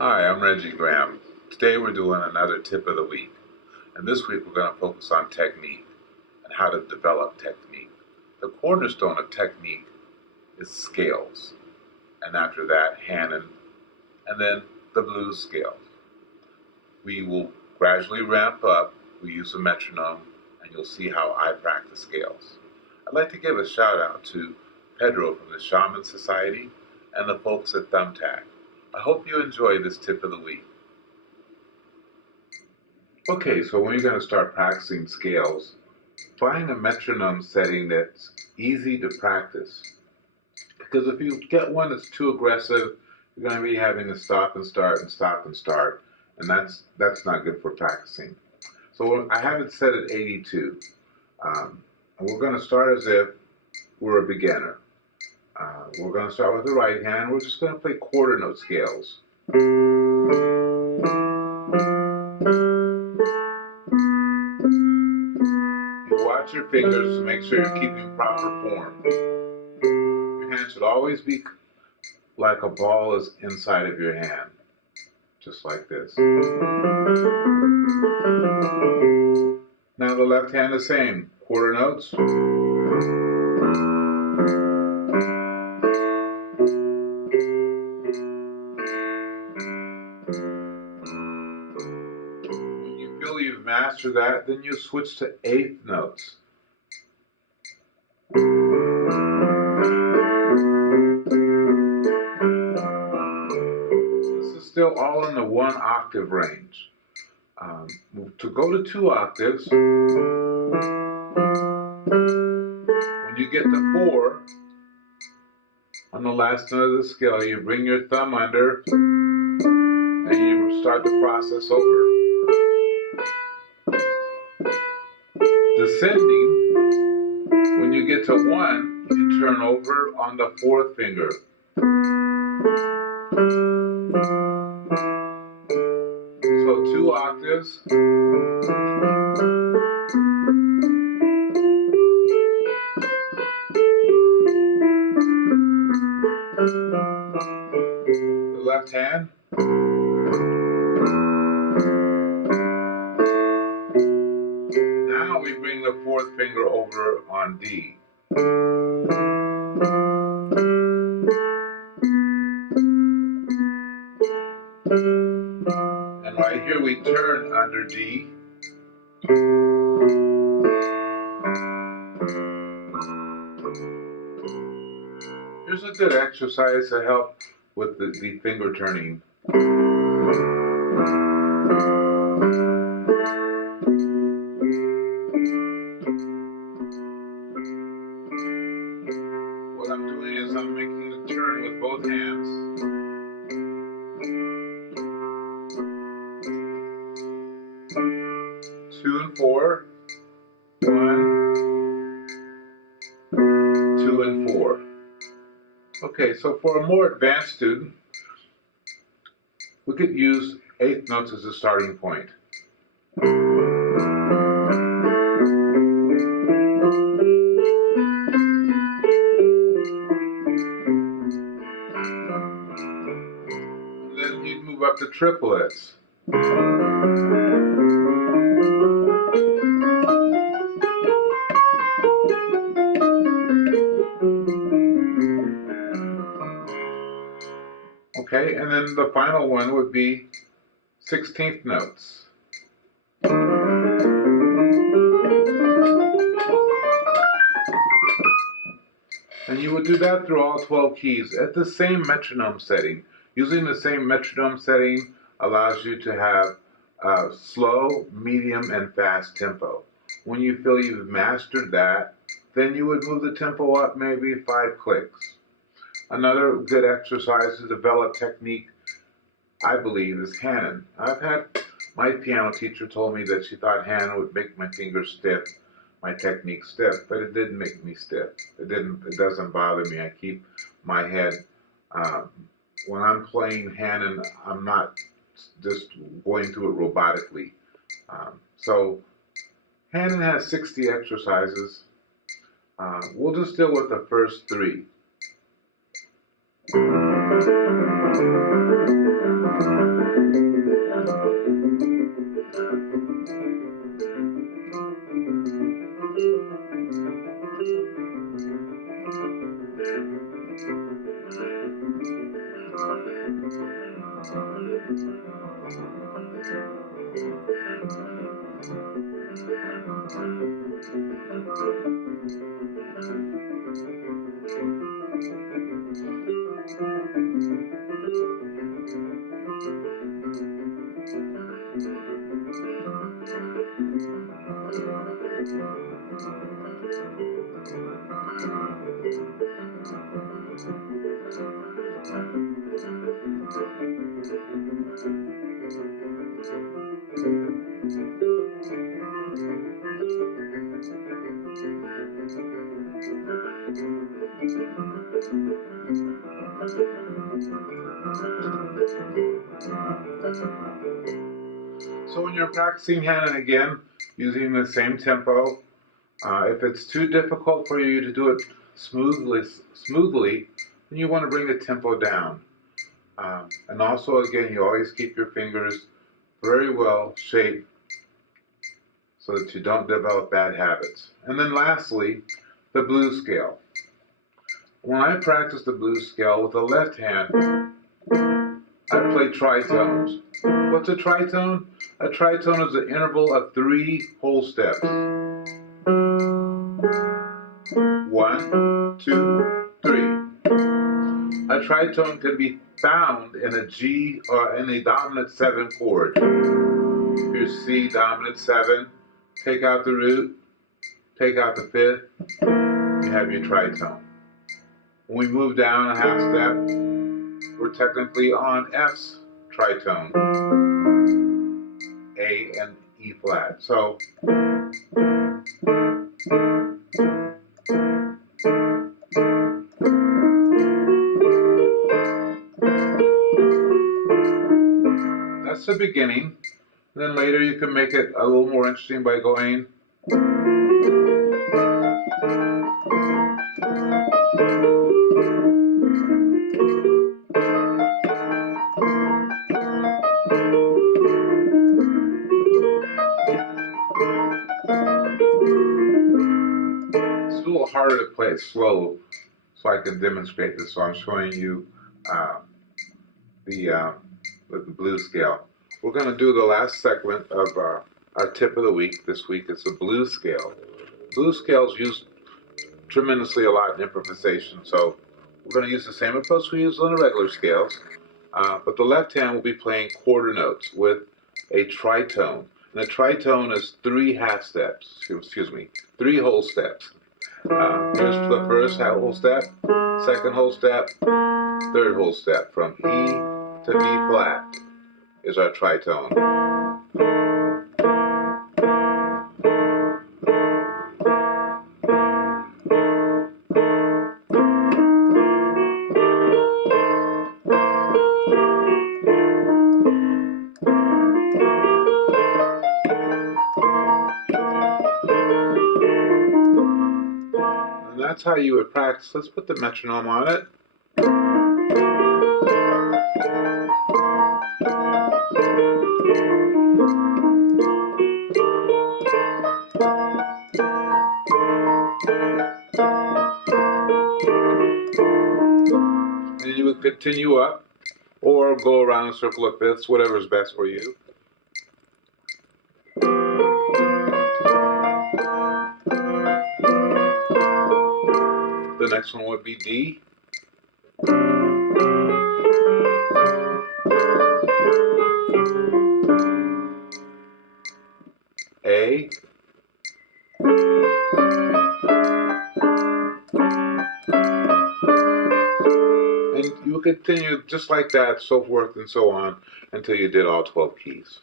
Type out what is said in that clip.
Hi, I'm Reggie Graham. Today we're doing another tip of the week. And this week we're going to focus on technique and how to develop technique. The cornerstone of technique is scales. And after that, Hanon, and then the blues scales. We will gradually ramp up. We use a metronome, and you'll see how I practice scales. I'd like to give a shout out to Pedro from the Shaman Society and the folks at Thumbtack. I hope you enjoy this tip of the week. Okay, so when you're going to start practicing scales, find a metronome setting that's easy to practice. Because if you get one that's too aggressive, you're going to be having to stop and start and stop and start, and that's not good for practicing. So I have it set at 82, and we're going to start as if we're a beginner. We're going to start with the right hand. We're just going to play quarter note scales. Watch your fingers to make sure you're keeping proper form. Your hand should always be like a ball is inside of your hand, just like this. Now the left hand the same, quarter notes. When you feel you've mastered that, then you switch to eighth notes. Still all in the 1 octave range. To go to 2 octaves, when you get to 4, on the last note of the scale, you bring your thumb under and you start the process over. Descending, when you get to 1, you turn over on the 4th finger. So 2 octaves. The left hand. Now we bring the 4th finger over on D. And right here we turn under D. Here's a good exercise to help with the finger turning. What I'm doing is I'm making the turn with both hands. Two and 4. 1, 2 and 4. Okay, so for a more advanced student, we could use eighth notes as a starting point. And then you'd move up to triplets. Okay, and then the final one would be 16th notes. And you would do that through all 12 keys at the same metronome setting. Using the same metronome setting allows you to have slow, medium, and fast tempo. When you feel you've mastered that, then you would move the tempo up maybe 5 clicks. Another good exercise to develop technique, I believe, is Hanon. My piano teacher told me that she thought Hanon would make my fingers stiff, my technique stiff, but it didn't make me stiff. It doesn't bother me. I keep my head, when I'm playing Hanon, I'm not just going through it robotically. So Hanon has 60 exercises. We'll just deal with the first 3. So when you're practicing Hanon again, using the same tempo, if it's too difficult for you to do it smoothly, then you want to bring the tempo down. And also, again, you always keep your fingers very well shaped so that you don't develop bad habits. And then lastly, the blues scale. When I practice the blues scale with the left hand, I play tritones. What's a tritone? A tritone is an interval of 3 whole steps. 1, 2, 3. A tritone can be found in a G or in a dominant 7 chord. Here's C dominant 7. Take out the root, take out the 5th, you have your tritone. When we move down a half step, we're technically on F's tritone, A and E flat. So that's the beginning. Then later you can make it a little more interesting by going it's a little harder to play it slow, so I can demonstrate this. So I'm showing you the blues scale. We're going to do the last segment of our tip of the week. This week it's the blues scale. Blues scales used tremendously a lot in improvisation, so we're going to use the same approach we use on the regular scales, but the left hand will be playing quarter notes with a tritone. And a tritone is 3 half steps, 3 whole steps. Here's the first whole step, second whole step, third whole step. From E to B flat is our tritone. And that's how you would practice. Let's put the metronome on it. And you would continue up or go around a circle of fifths, whatever is best for you. The next one would be D. A. And you would continue just like that, so forth and so on, until you did all 12 keys.